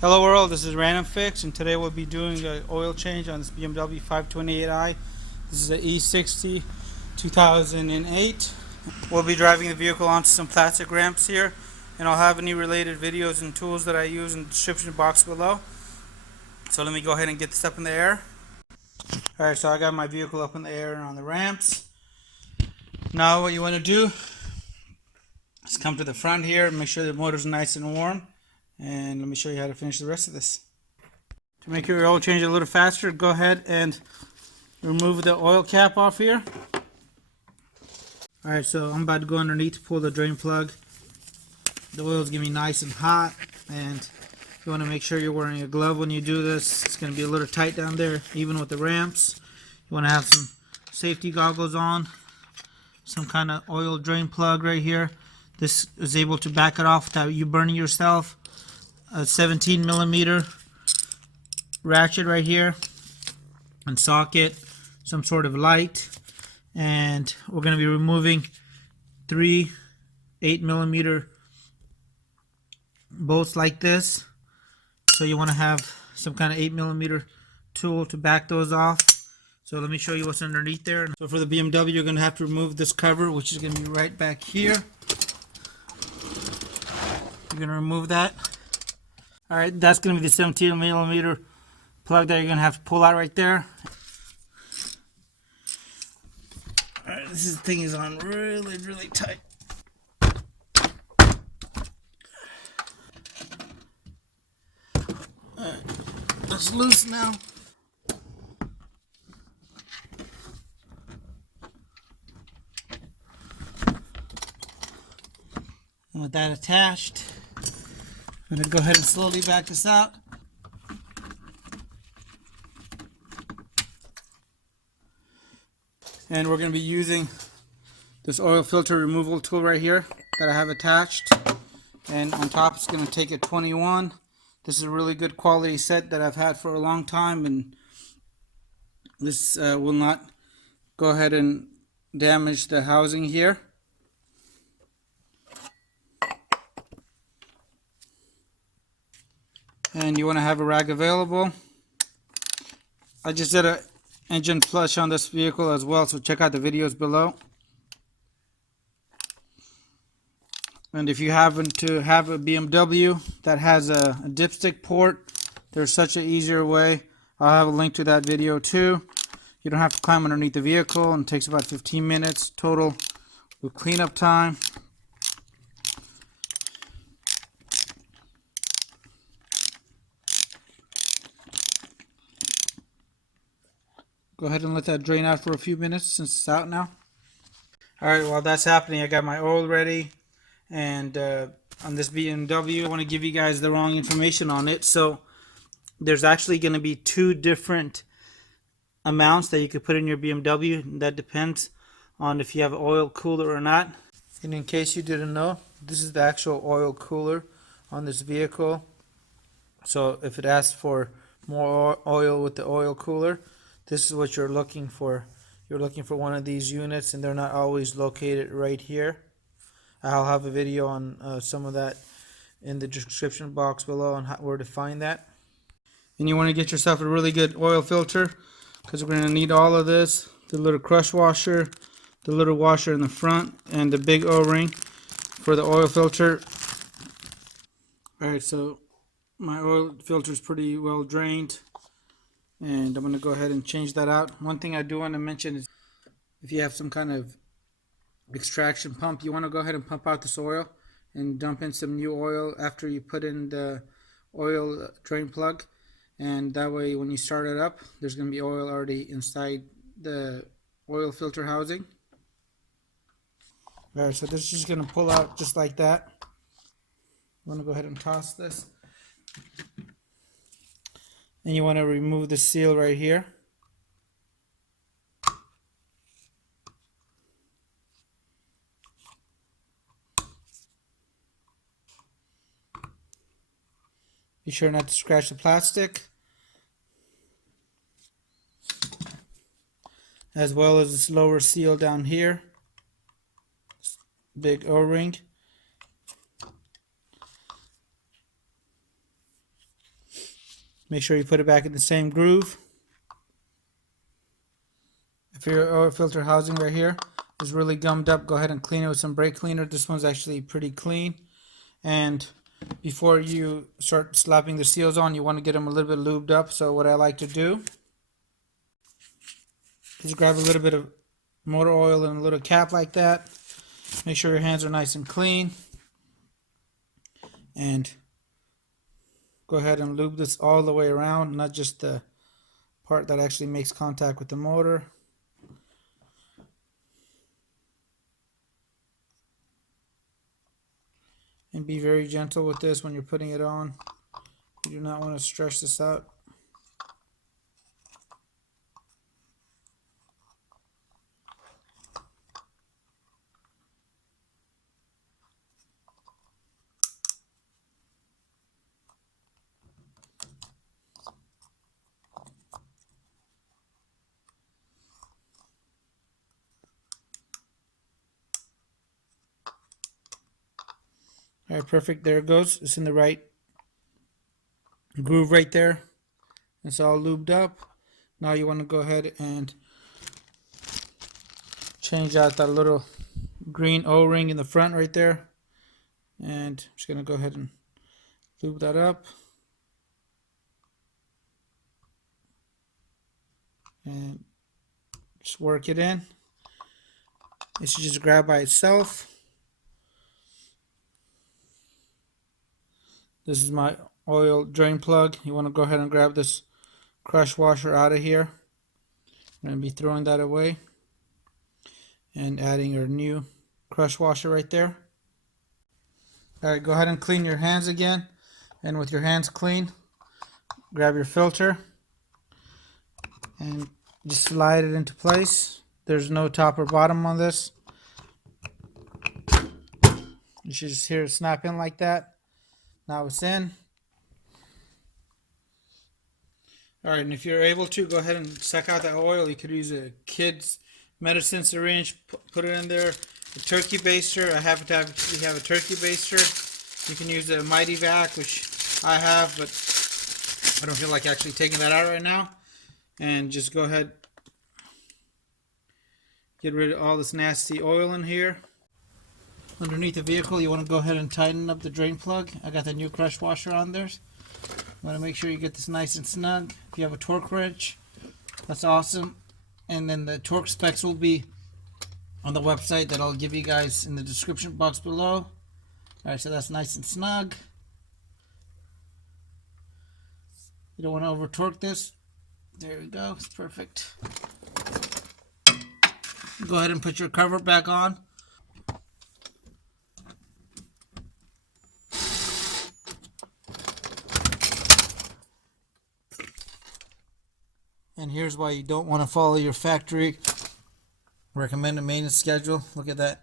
Hello world, this is RandomFIX, and today we'll be doing an oil change on this BMW 528i. This is an E60 2008. We'll be driving the vehicle onto some plastic ramps here, and I'll have any related videos and tools that I use in the description box below. So let me go ahead and get this up in the air. Alright, so I got my vehicle up in the air and on the ramps. Now what you want to do is come to the front here and make sure the motor's nice and warm. And let me show you how to finish the rest of this. To make your oil change a little faster, go ahead and remove the oil cap off here. Alright, so I'm about to go underneath to pull the drain plug. The oil is going to be nice and hot, and you want to make sure you're wearing a glove when you do this. It's going to be a little tight down there, even with the ramps. You want to have some safety goggles on, some kind of oil drain plug right here. This is able to back it off without you burning yourself. A 17 millimeter ratchet right here and socket, some sort of light, and we're going to be removing 3 8 millimeter bolts like this. So you want to have some kind of 8 millimeter tool to back those off. So let me show you what's underneath there. So for the BMW, you're going to have to remove this cover, which is going to be right back here. You're going to remove that. Alright, that's going to be the 17 millimeter plug that you're going to have to pull out right there. Alright, this thing is on really tight. Alright, it's loose now. And with that attached, I'm going to go ahead and slowly back this out. And we're going to be using this oil filter removal tool right here that I have attached. And on top it's going to take a 21. This is a really good quality set that I've had for a long time, and this will not go ahead and damage the housing here. And you want to have a rag available. I just did an engine flush on this vehicle as well, so check out the videos below. And if you happen to have a BMW that has a dipstick port, there's such an easier way. I'll have a link to that video too. You don't have to climb underneath the vehicle, and it takes about 15 minutes total with cleanup time. Go ahead and let that drain out for a few minutes since it's out now. Alright, while that's happening, I got my oil ready. And on this BMW, I want to give you guys the wrong information on it. So there's actually going to be 2 different amounts that you could put in your BMW. That depends on if you have an oil cooler or not. And in case you didn't know, this is the actual oil cooler on this vehicle. So if it asks for more oil with the oil cooler, this is what you're looking for. You're looking for one of these units, and they're not always located right here. I'll have a video on some of that in the description box below on where to find that. And you want to get yourself a really good oil filter, because we're going to need all of this. The little crush washer, the little washer in the front, and the big O-ring for the oil filter. Alright, so my oil filter is pretty well drained, and I'm going to go ahead and change that out. One thing I do want to mention is if you have some kind of extraction pump, you want to go ahead and pump out this oil and dump in some new oil after you put in the oil drain plug, and that way when you start it up, there's going to be oil already inside the oil filter housing. Alright, so this is just going to pull out just like that. I'm going to go ahead and toss this. And you want to remove the seal right here. Be sure not to scratch the plastic, as well as this lower seal down here. Big O-ring. Make sure you put it back in the same groove. If your oil filter housing right here is really gummed up, go ahead and clean it with some brake cleaner. This one's actually pretty clean. And before you start slapping the seals on, you want to get them a little bit lubed up. So what I like to do is grab a little bit of motor oil and a little cap like that. Make sure your hands are nice and clean. And go ahead and lube this all the way around, not just the part that actually makes contact with the motor. And be very gentle with this when you're putting it on. You do not want to stretch this out. All right, perfect. There it goes. It's in the right groove right there. It's all lubed up. Now you want to go ahead and change out that little green O-ring in the front right there. And I'm just going to go ahead and lube that up. And just work it in. It should just grab by itself. This is my oil drain plug. You want to go ahead and grab this crush washer out of here. I'm going to be throwing that away and adding your new crush washer right there. Alright, go ahead and clean your hands again. And with your hands clean, grab your filter and just slide it into place. There's no top or bottom on this. You should just hear it snap in like that. Now it's in. Alright, and if you're able to, go ahead and suck out the oil. You could use a kid's medicine syringe, put it in there. A turkey baster. I happen to actually have a turkey baster. You can use a Mighty Vac, which I have, but I don't feel like actually taking that out right now. And just go ahead, get rid of all this nasty oil in here. Underneath the vehicle, you want to go ahead and tighten up the drain plug. I got the new crush washer on there. You want to make sure you get this nice and snug. If you have a torque wrench, that's awesome. And then the torque specs will be on the website that I'll give you guys in the description box below. Alright, so that's nice and snug. You don't want to over torque this. There we go, it's perfect. Go ahead and put your cover back on. And here's why you don't want to follow your factory recommended maintenance schedule. Look at that.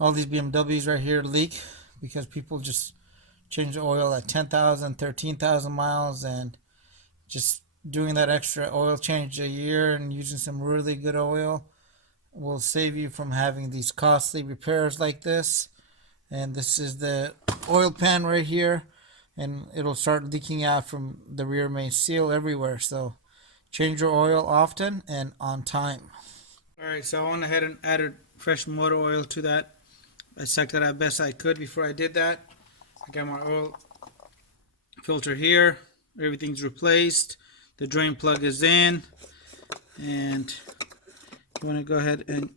All these BMWs right here leak because people just change the oil at 10,000, 13,000 miles, and just doing that extra oil change a year and using some really good oil will save you from having these costly repairs like this. And this is the oil pan right here, and it'll start leaking out from the rear main seal everywhere. So change your oil often and on time. Alright, so I went ahead and added fresh motor oil to that. I sucked it out best I could before I did that. I got my oil filter here. Everything's replaced. The drain plug is in. And you want to go ahead and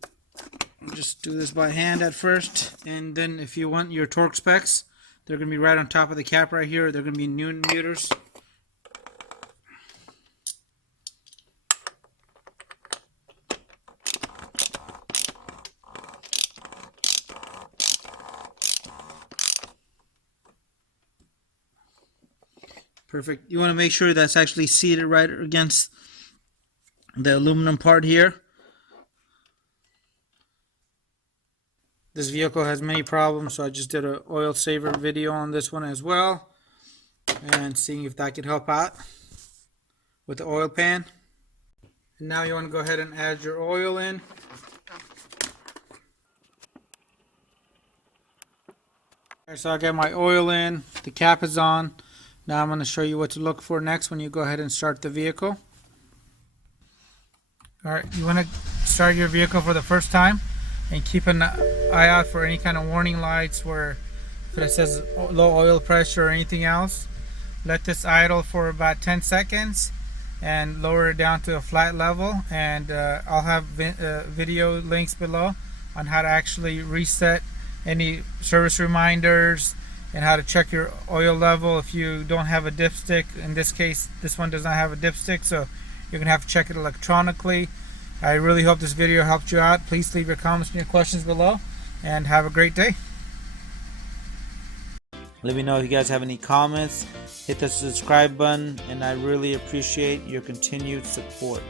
just do this by hand at first. And then if you want your torque specs, they're going to be right on top of the cap right here. They're going to be Newton meters. Perfect. You want to make sure that's actually seated right against the aluminum part here. This vehicle has many problems, so I just did an oil saver video on this one as well, and seeing if that could help out with the oil pan. And now you want to go ahead and add your oil in. Alright, so I got my oil in, the cap is on. Now I'm going to show you what to look for next when you go ahead and start the vehicle. Alright, you want to start your vehicle for the first time and keep an eye out for any kind of warning lights where if it says low oil pressure or anything else. Let this idle for about 10 seconds and lower it down to a flat level, and I'll have video links below on how to actually reset any service reminders and how to check your oil level if you don't have a dipstick. In this case, this one does not have a dipstick, so you're gonna have to check it electronically. I really hope this video helped you out. Please leave your comments and your questions below, and have a great day. Let me know if you guys have any comments. Hit the subscribe button, and I really appreciate your continued support.